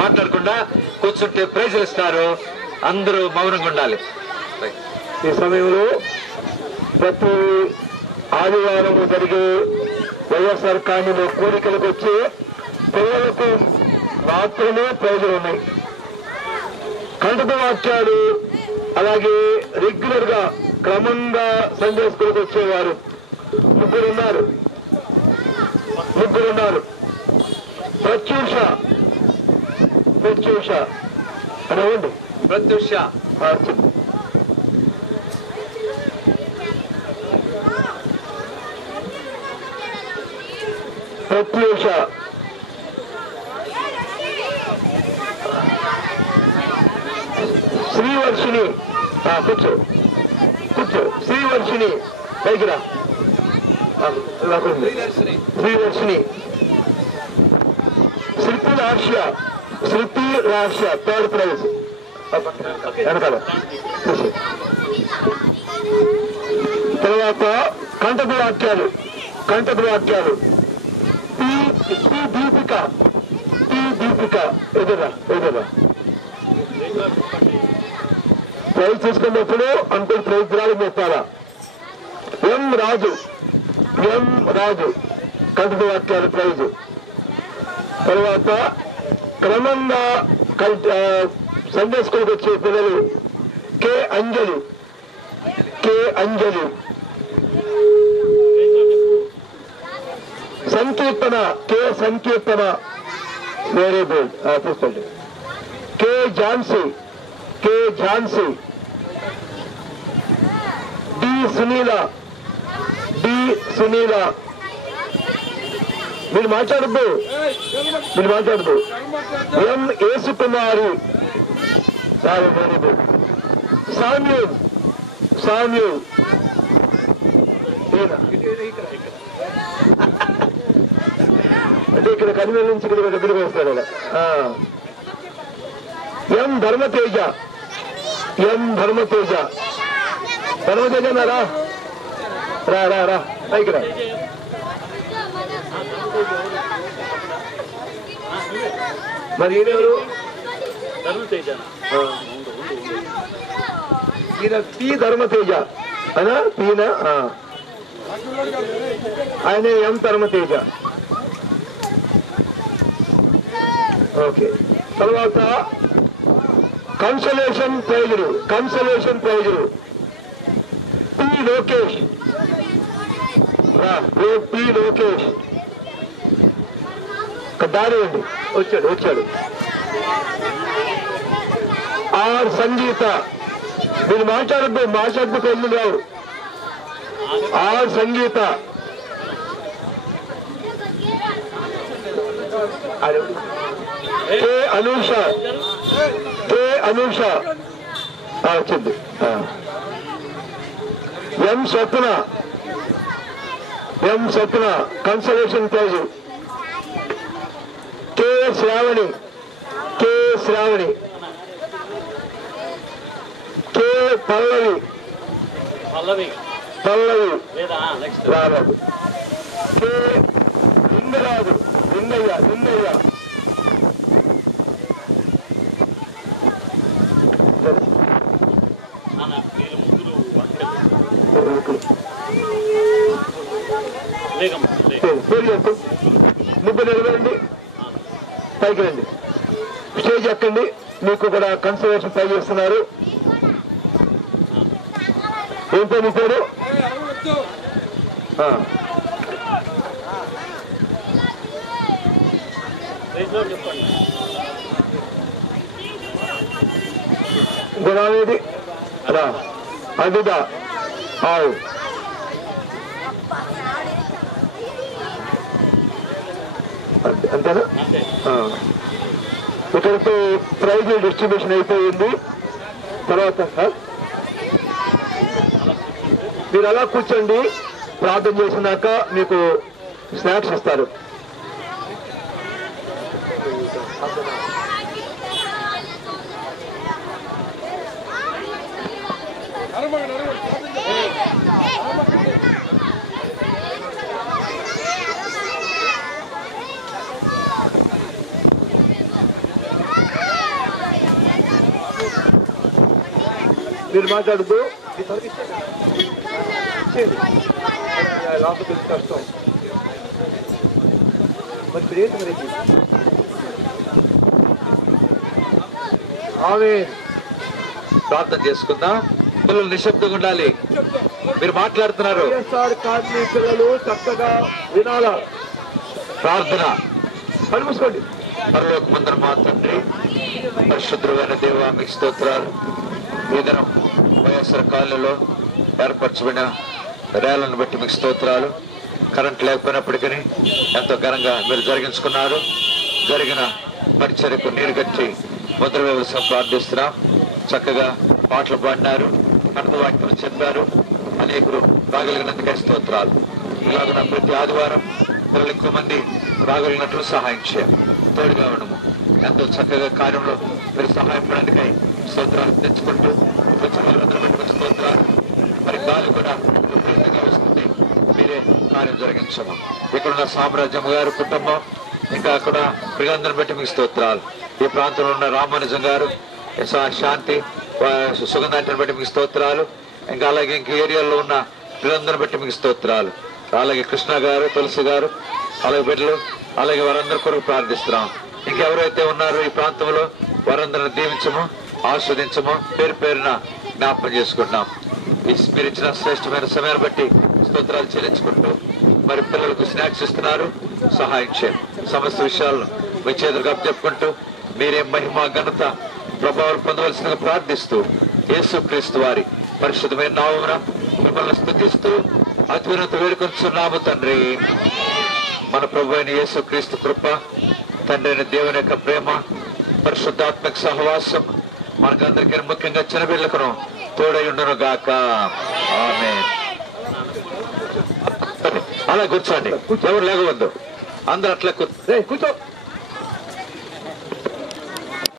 మాట్లాడకుండా కూర్చుంటే ప్రైజులు ఇస్తారు. అందరూ మౌనంగా ఉండాలి. ఈ సమయంలో ప్రతి ఆదివారం జరిగే వైఎస్ఆర్ కాలనీలో కోరికలకు వచ్చి పిల్లలకు మాత్రమే ప్రైజులు ఉన్నాయి. కంటక వాక్యాలు అలాగే రెగ్యులర్ గా క్రమంగా సండే స్కూల్కి వచ్చేవారు ముగ్గురున్నారు. ప్రత్యూష అనండి. ప్రత్యూష శ్రీవర్షిని కూర్చో. శ్రీవర్షిని పైకి రా. శ్రీవర్షిని. శృతి రాష్య థర్డ్ ప్రైజ్ వెనకాల. తర్వాత కంటక వాక్యాలు దీపిక ఎదురా ప్రైజ్ తీసుకున్నప్పుడు అంటూ ప్రైజ్ రాలు చెప్పాలా. ఎం రాజు కంటక వాక్యాలు ప్రైజ్. తర్వాత క్రమంగా సండే స్కూల్కి వచ్చే పిల్లలు కే అంజలి. సంకీర్తన వెరీ గుడ్. తీసుకోండి. కే ఝాన్సీ. డి సునీల. మీరు మాట్లాడద్దు. M Yesukumari. Very good. Samuel. అంటే ఇక్కడ కనివేల నుంచి ఇక్కడ దగ్గరికి వస్తాడు. ఎం ధర్మతేజ. ధర్మతేజనారా రా పైకి రా. మరి ఈయనెవరు? ఈయన పి ధర్మతేజ అనా పీన. ఆయన ఎం ధర్మతేజ. ఓకే. తర్వాత కన్సలేషన్ ప్రైజులు పి లోకేష్. దారి అండి. వచ్చాడు. ఆర్ సంగీత. మీరు మాట్లాడద్దు పెళ్లి రావు. ఆర్ సంగీత. కే అనూష వచ్చింది. ఎం స్వప్న కన్సలేషన్ ప్రైజ్. కే శ్రావణి. కే పల్లవి. రారాదు. కే లింగరాజు. లింగయ్య. ముగ్గురు నిలబడండి. పైకి రండి. స్టేజ్ ఎక్కండి. మీకు కూడా కన్సర్వేషన్ ట్రై చేస్తున్నారు. ఏంటో మీ పేరు? గుణాలేది రా. అదిదా ఆవు. అంతేనా? ఇక్కడితో ప్రైజ్ డిస్ట్రిబ్యూషన్ అయిపోయింది. తర్వాత మీరు అలా కూర్చోండి. ప్రార్థన చేసినాక మీకు స్నాక్స్ ఇస్తారు. మీరు మాట్లాడద్దు. లోపలికి వెళ్తే కష్టం. మరి ఇప్పుడు ఏంటి మరి? ఆమేన్. ప్రార్థన చేసుకుందాం. పిల్లలు నిశ్శబ్దంగా ఉండాలి. మీరు మాట్లాడుతున్నారు. వైఎస్ఆర్ కాలనీ పిల్లలు చక్కగా వినాలా. ప్రార్థన. కళ్ళు మూసుకోండి. పరలోకమందున మా తండ్రి, పరిశుద్ధమైన దేవా, మీకు స్తోత్రాలు. ఈ దినం వైఎస్ఆర్ కాలనీలో ఏర్పరచబడిన ర్యాలను బట్టి మీకు స్తోత్రాలు. కరెంట్ లేకపోయినప్పటికీ ఎంతో ఘనంగా మీరు జరిగించుకున్నారు. జరిగిన పరిచర్యకు నీరు కట్టి ముద్ర వ్యవస్థ ప్రార్థిస్తున్నాం. చక్కగా పాటలు పాడినారు, కన్నవాక్యం చెప్పారు. అనేకులు రాగలిగినందుకే స్తోత్రాలు. ఇలాగ ప్రతి ఆదివారం పిల్లలు ఎక్కువ మంది రాగలిగినట్లు సహాయం చేయాలి. తోడుగా ఉండము. ఎంతో చక్కగా కార్యంలో మీరు సహాయపడడానికై స్తోత్రాలు తెచ్చుకుంటూ వచ్చిన వాళ్ళందరూ పెట్టుకుని స్తోత్రాలు. మరి గాలి కూడా విపరీతంగా వస్తుంది. మీరే కార్యం జరిగించము. ఇక్కడున్న సామ్రాజ్యం గారు కుటుంబం, ఇంకా అక్కడ ప్రియులందరిని బట్టి మీకు స్తోత్రాలు. ఈ ప్రాంతంలో ఉన్న రామానుజం గారు, శాంతి, సుగంధాంటిని బట్టి మీకు స్తోత్రాలు. ఇంకా అలాగే ఇంక ఏరియాలో ఉన్న ప్రియులందరిని బట్టి మీకు స్తోత్రాలు. అలాగే కృష్ణ గారు, తులసి గారు, అలాగే బిడ్డలు, అలాగే వారందరి కొరకు ప్రార్థిస్తున్నాం. ఇంకెవరైతే ఉన్నారో ఈ ప్రాంతంలో వారందరిని దీవించము, ఆస్వాదించము, పేరు పేరున జ్ఞాపకం చేసుకుంటున్నాం. మీరు ఇచ్చిన శ్రేష్టమైన సమయాన్ని బట్టి స్తోత్రాలు చెల్లించుకుంటూ మరి పిల్లలకు స్నాక్స్ ఇస్తున్నారు. సహాయం చేయండి. సమస్త విషయాలను మీ చేతులకు అప్పచెప్పుకుంటూ మీరే మహిమ, ఘనత, ప్రభావాలు పొందవలసిందిగా ప్రార్థిస్తూ యేసుక్రీస్తు వారి పరిశుద్ధమైన నామమున మిమ్మల్ని స్తుతిస్తూ అత్యున్నత వేడుకొంచున్నాము తండ్రి. మన ప్రభు అయిన యేసుక్రీస్తు కృప, తండ్రి అయిన దేవుని యొక్క ప్రేమ, పరిశుద్ధాత్మక సహవాసం మనకందరికీ ముఖ్యంగా చిన్నపిల్లకును తోడై ఉండును గాక. ఆమేన్. అలా కూర్చోండి. ఎవరు లేకవద్దు. అందరూ అట్లా కూర్చో.